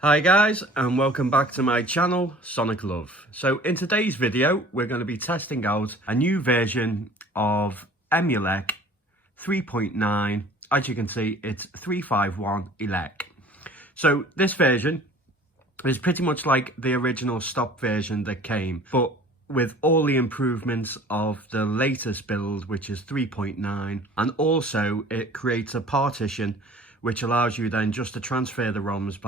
Hi guys, and welcome back to my channel, Sonic Love. So in today's video, we're going to be testing out a new version of Emuelec 3.9. As you can see, it's 351ELEC. So this version is pretty much like the original stock version that came, but with all the improvements of the latest build, which is 3.9, and also it creates a partition which allows you then just to transfer the ROMs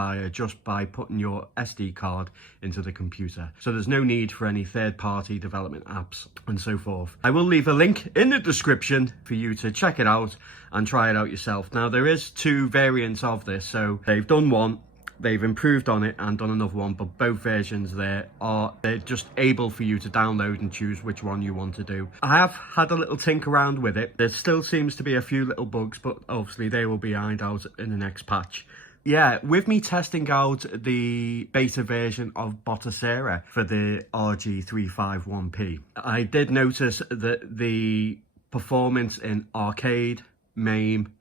by putting your SD card into the computer. So there's no need for any third-party development apps and so forth. I will leave a link in the description for you to check it out and try it out yourself. Now there is two variants of this, so they've done one, they've improved on it and done another one, but both versions they're just able for you to download and choose which one you want to do. I have had a little tinker around with it. There still seems to be a few little bugs, but obviously they will be ironed out in the next patch. Yeah, with me testing out the beta version of Batocera for the RG351P, I did notice that the performance in arcade, mame,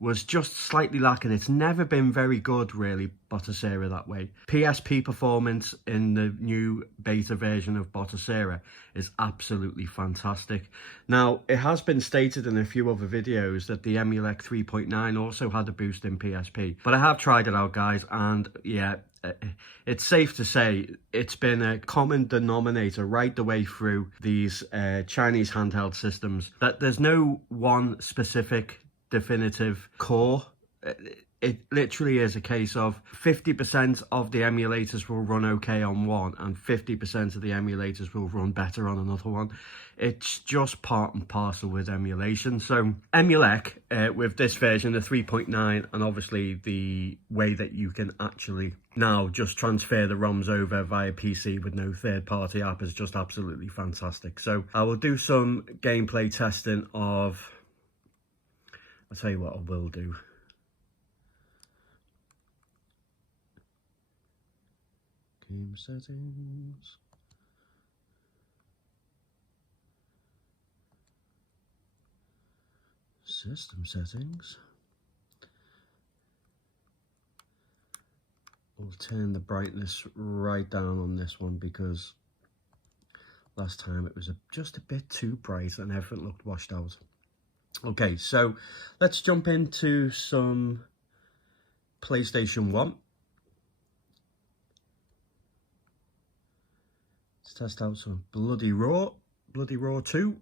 was just slightly lacking. It's never been very good, really, Batocera that way. PSP performance in the new beta version of Batocera is absolutely fantastic. Now, it has been stated in a few other videos that the Emuelec 3.9 also had a boost in PSP, but I have tried it out, guys, and yeah, it's safe to say it's been a common denominator right the way through these Chinese handheld systems, that there's no one specific definitive core. It literally is a case of 50% of the emulators will run okay on one and 50% of the emulators will run better on another one. It's just part and parcel with emulation. So Emuelec, with this version, the 3.9, and obviously the way that you can actually now just transfer the ROMs over via PC with no third-party app is just absolutely fantastic. So I will do some gameplay testing of, I'll tell you what I will do. Game settings. System settings. We'll turn the brightness right down on this one because last time it was just a bit too bright and everything looked washed out. Okay, so let's jump into some PlayStation 1. Let's test out some Bloody Roar 2.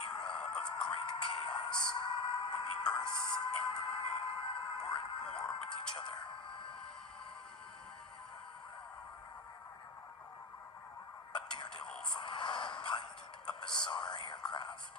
era of great chaos, when the Earth and the Moon were at war with each other. A daredevil from Earth piloted a bizarre aircraft.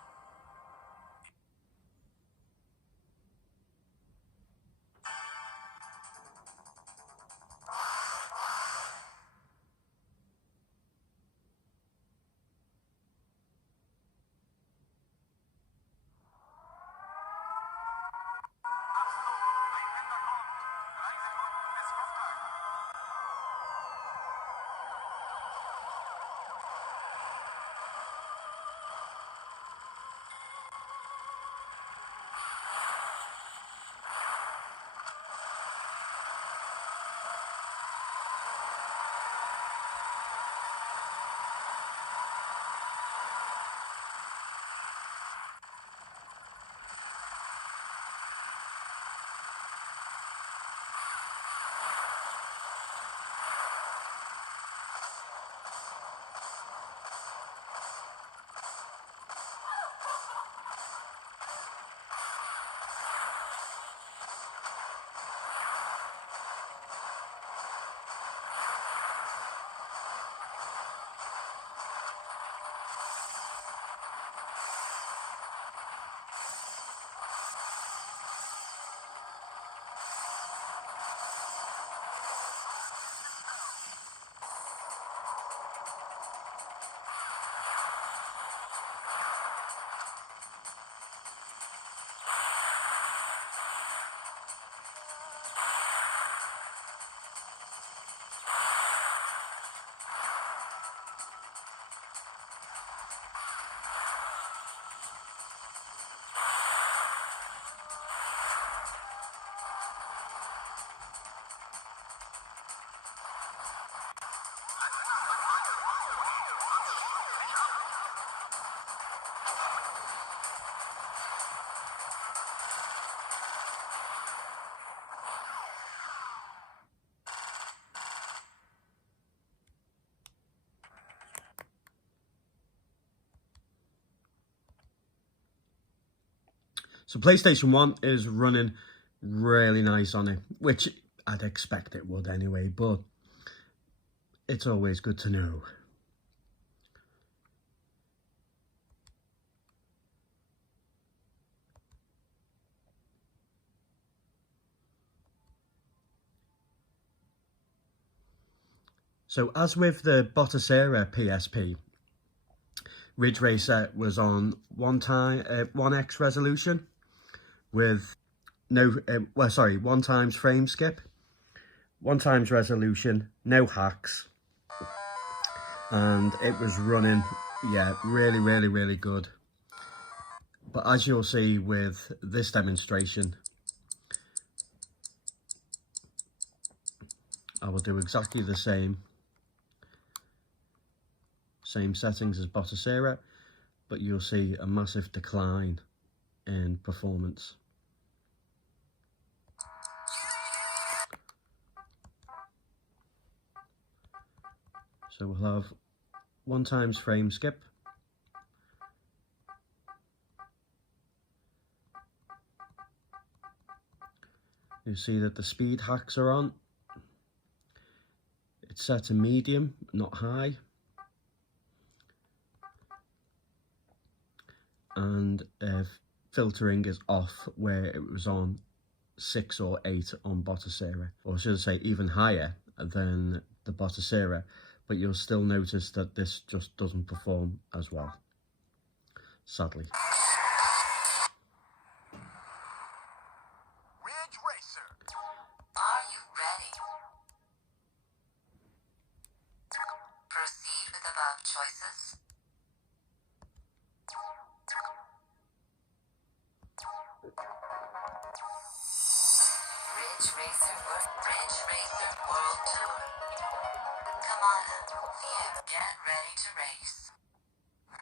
So PlayStation 1 is running really nice on it, which I'd expect it would anyway, but it's always good to know. So as with the Batocera PSP, Ridge Racer was on 1x resolution with no, 1 times frame skip, 1 times resolution, no hacks, and it was running, yeah, really good. But as you'll see with this demonstration, I will do exactly the same settings as Batocera, but you'll see a massive decline in performance. So we'll have 1 times frame skip, you see that the speed hacks are on. It's set to medium, not high, and filtering is off where it was on 6 or 8 on Batocera, or should I say even higher than the Batocera, but you'll still notice that this just doesn't perform as well, sadly. Ridge Racer. Are you ready? Proceed with above choices. Ridge Racer World Tour. Come on up, View. Get ready to race.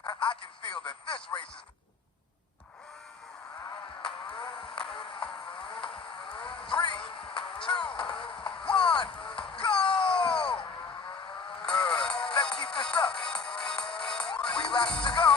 I can feel that this race is... 3, 2, 1, go! Good. Let's keep this up. 3 laps to go.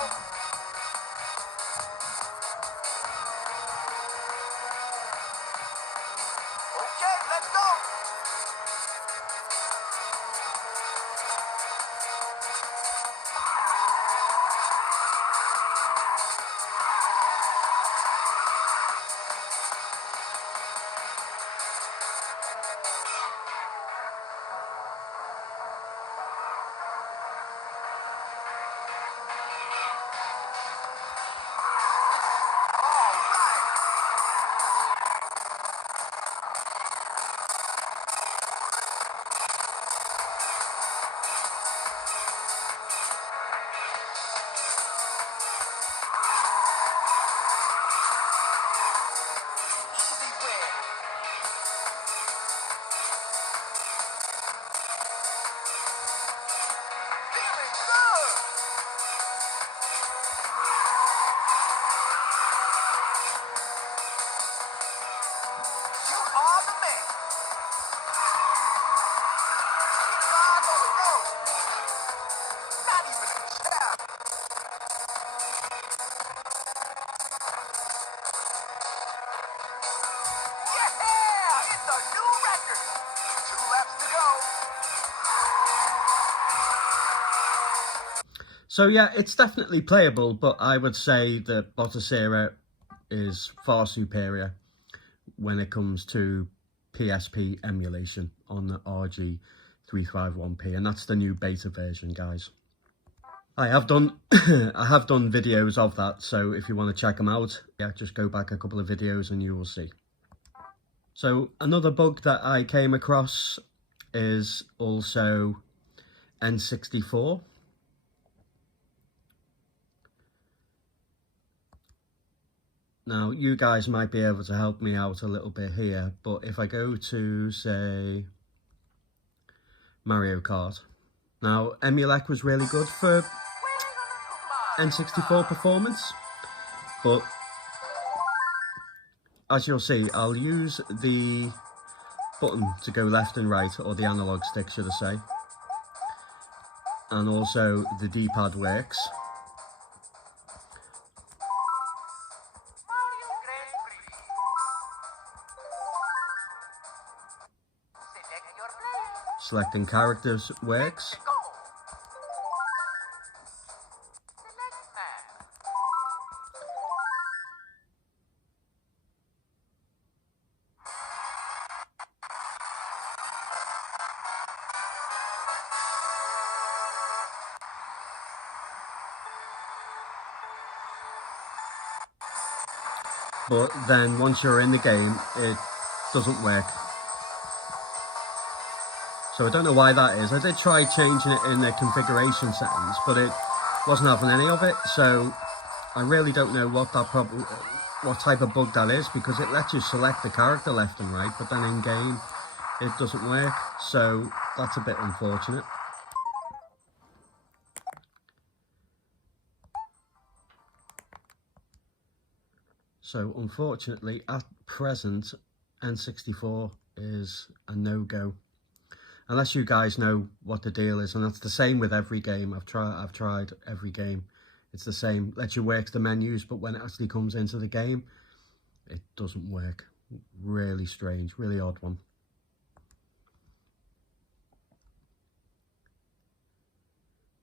So yeah, it's definitely playable, but I would say that Batocera is far superior when it comes to PSP emulation on the RG351P, and that's the new beta version, guys. I have done I have done videos of that, so if you want to check them out, yeah, just go back a couple of videos and you will see. So another bug that I came across is also N64. Now, you guys might be able to help me out a little bit here, but if I go to, say, Mario Kart. Now, Emuelec was really good for N64 performance, but as you'll see, I'll use the button to go left and right, or the analog stick, should I say, and also the D-pad works. Selecting characters works. But then once you're in the game, it doesn't work. So I don't know why that is. I did try changing it in the configuration settings, but it wasn't having any of it. So I really don't know what type of bug that is, because it lets you select the character left and right, but then in game it doesn't work. So that's a bit unfortunate. So unfortunately, at present, N64 is a no-go. Unless you guys know what the deal is, and that's the same with every game. I've tried every game. It's the same. Lets you work the menus, but when it actually comes into the game, it doesn't work. Really strange, really odd one.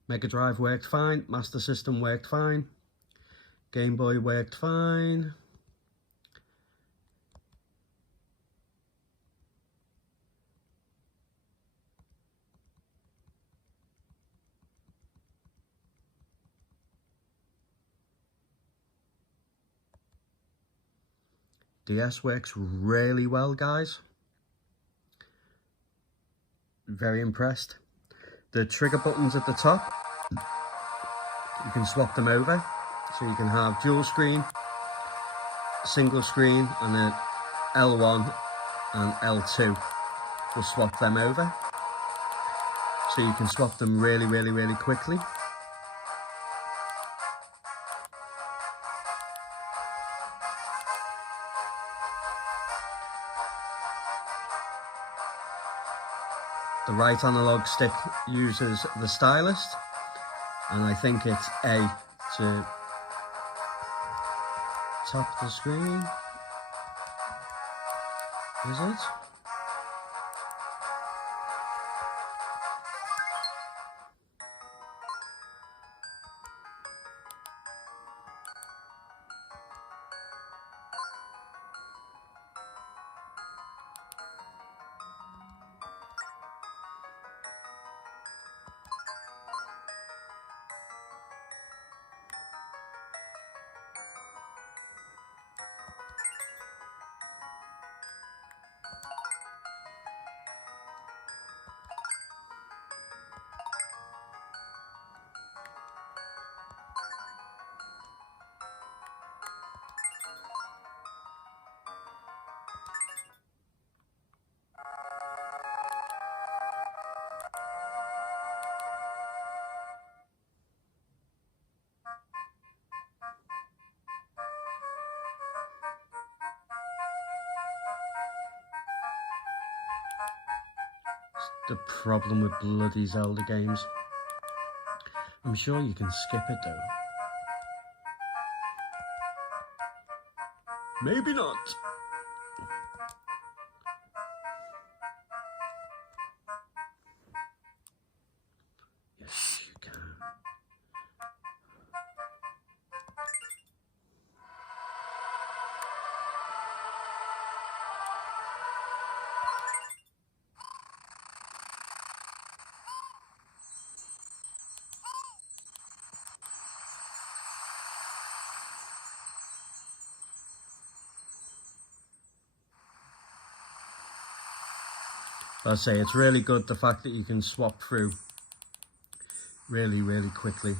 Mega Drive worked fine. Master System worked fine. Game Boy worked fine. DS works really well, guys. Very impressed. The trigger buttons at the top, you can swap them over. So you can have dual screen, single screen, and then L1 and L2. Just swap them over. So you can swap them really quickly. The right analog stick uses the stylus, and I think it's A to tap the screen. Is it? The problem with bloody Zelda games. I'm sure you can skip it though. Maybe not. Yes, you can. I say it's really good, the fact that you can swap through really quickly.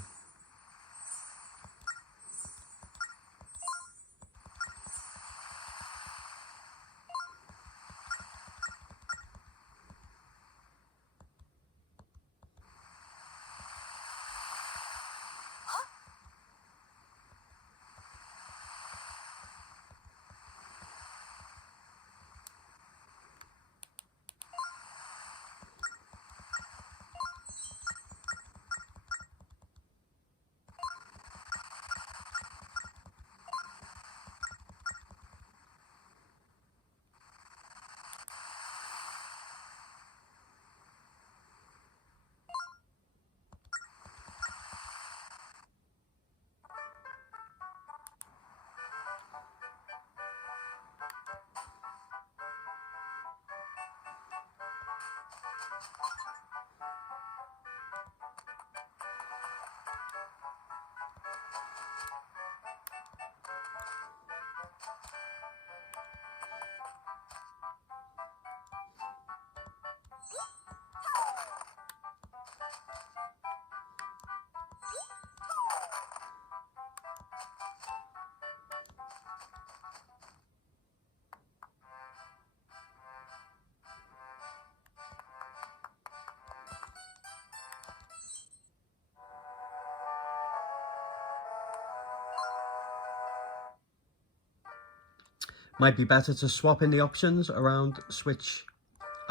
Might be better to swap in the options around switch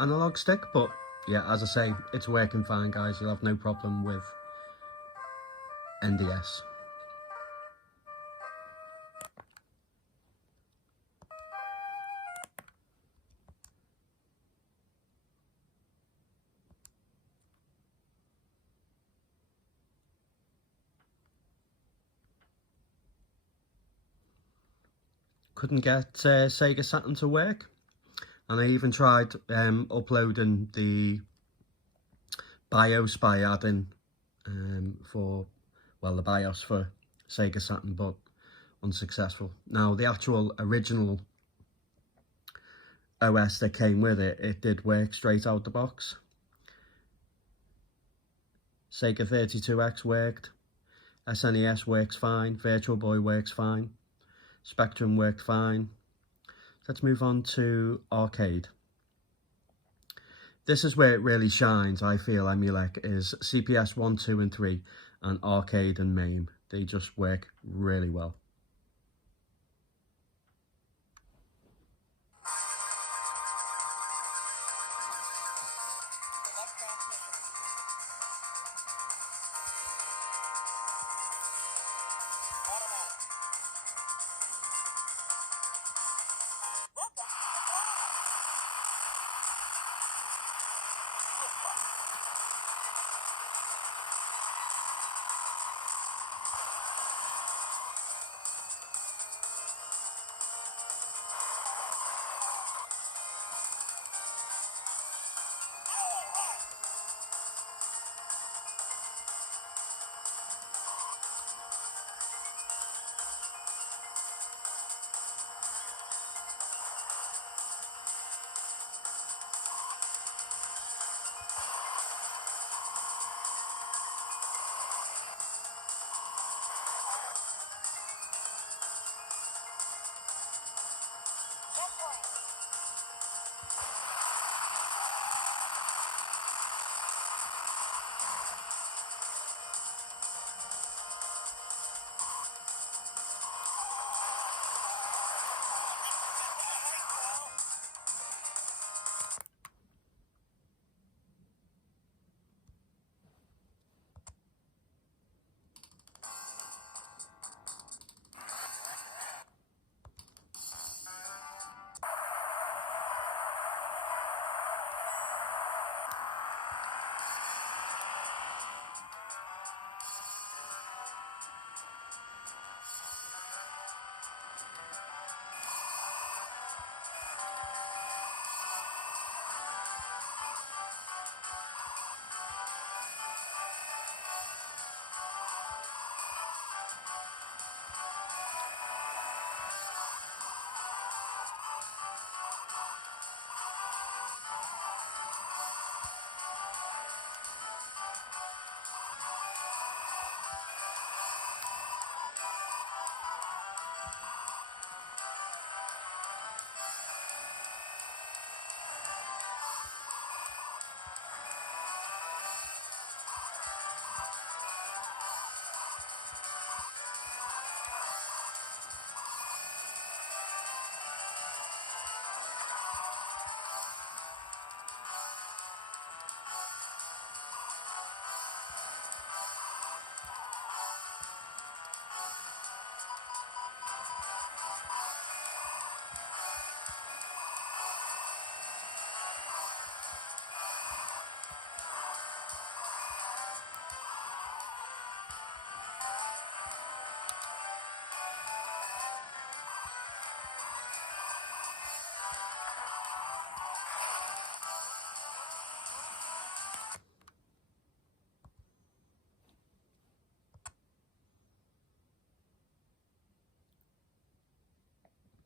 analog stick, but yeah, as I say, it's working fine, guys. You'll have no problem with NDS. Couldn't get Sega Saturn to work, and I even tried uploading the BIOS by adding for, well, the BIOS for Sega Saturn, but unsuccessful. Now, the actual original OS that came with it, it did work straight out the box. Sega 32X worked, SNES works fine, Virtual Boy works fine, Spectrum worked fine. Let's move on to arcade. This is where it really shines, I feel, Emuelec, is CPS 1, 2 and 3 and arcade and mame. They just work really well.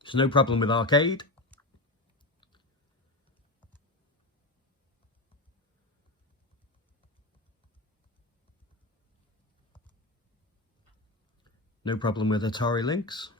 So no problem with arcade. No problem with Atari Lynx.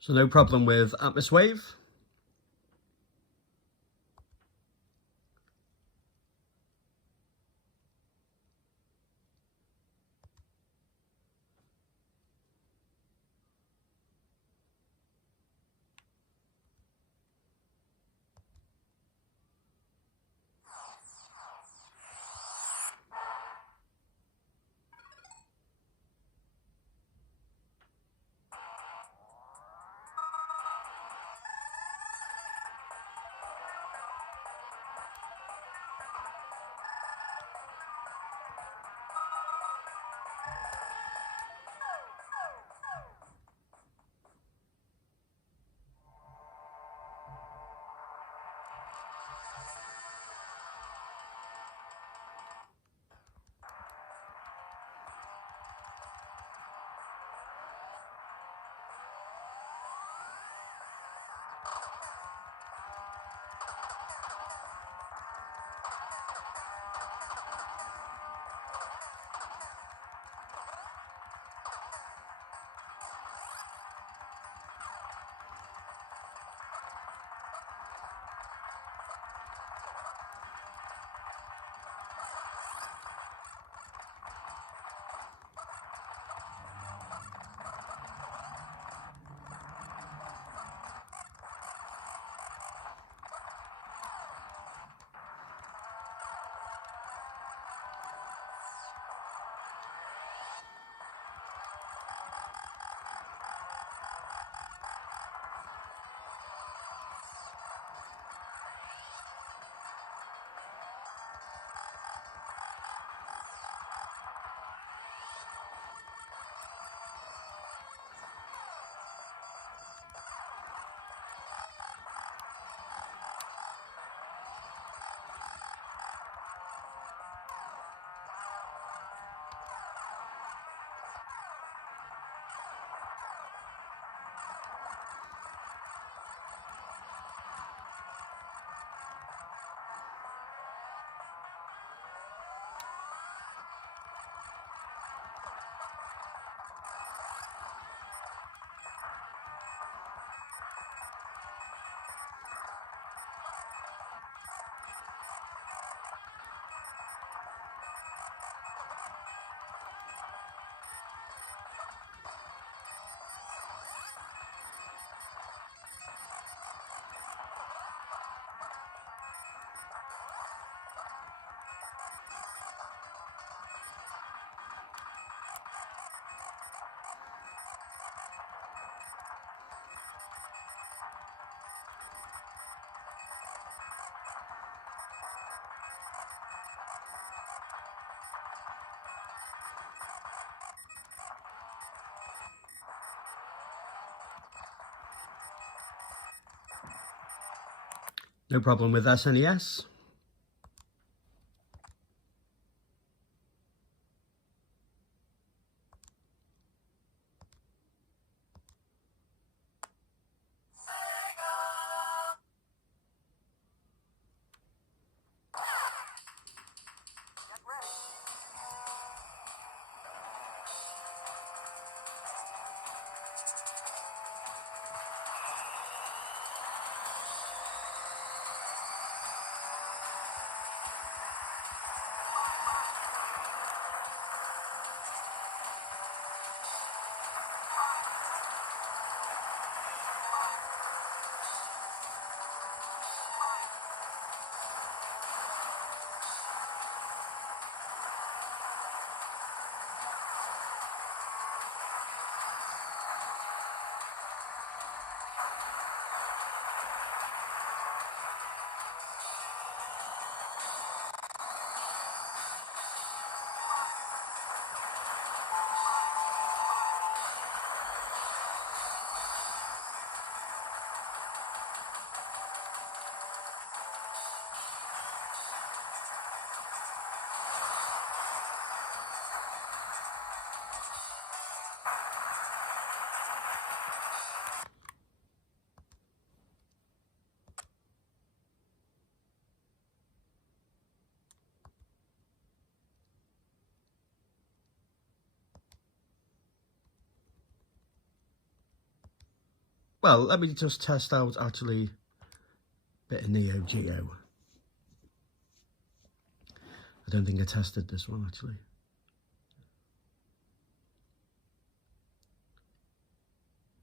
So no problem with Atmoswave. No problem with SNES. well, let me just test out actually a bit of Neo Geo. I don't think I tested this one actually.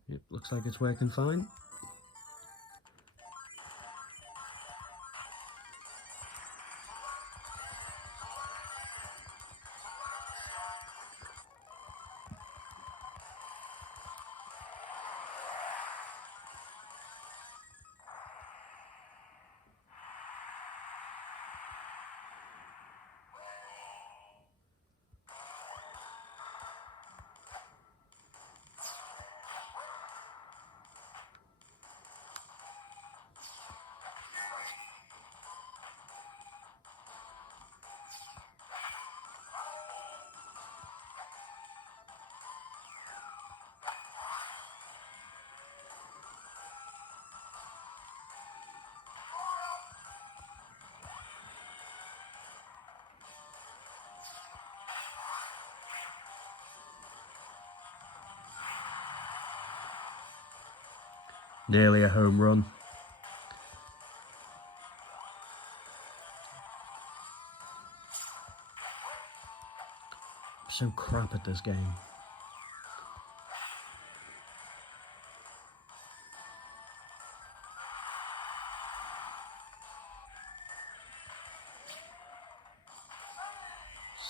It looks like it's working fine. Nearly a home run. I'm so crap at this game.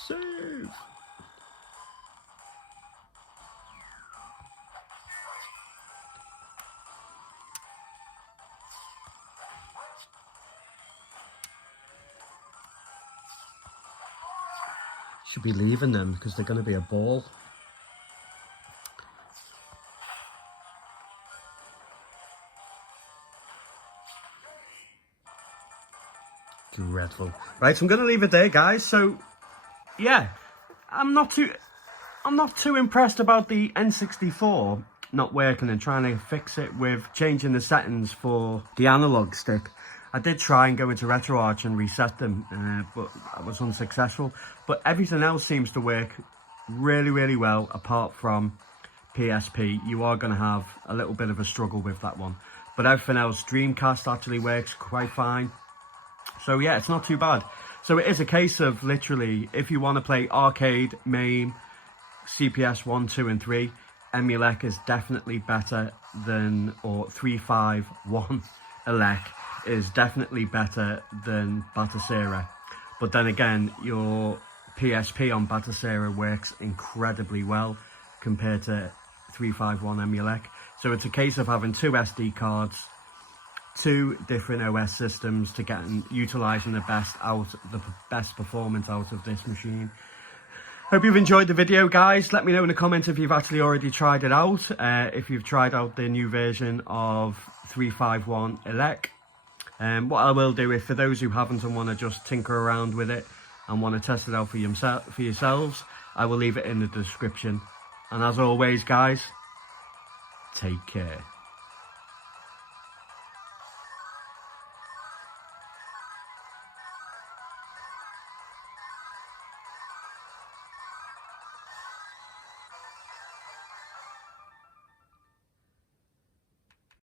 Save! Should be leaving them because they're going to be a ball. Dreadful. Right, so I'm going to leave it there, guys. So, yeah, I'm not too impressed about the N64 not working and trying to fix it with changing the settings for the analog stick. I did try and go into RetroArch and reset them, but I was unsuccessful. But everything else seems to work really, really well, apart from PSP. You are going to have a little bit of a struggle with that one. But everything else, Dreamcast actually works quite fine. So yeah, it's not too bad. So it is a case of literally, if you want to play arcade, MAME, CPS 1, 2 and 3, Emuelec is definitely better than, or 351ELEC is definitely better than Batocera. But then again, your PSP on Batocera works incredibly well compared to 351 Emuelec. So it's a case of having two SD cards, two different OS systems to get utilising the best performance out of this machine. Hope you've enjoyed the video, guys. Let me know in the comments if you've actually already tried it out, if you've tried out the new version of 351ELEC. What I will do, if for those who haven't and want to just tinker around with it and want to test it out for yourselves, I will leave it in the description. And as always, guys, take care.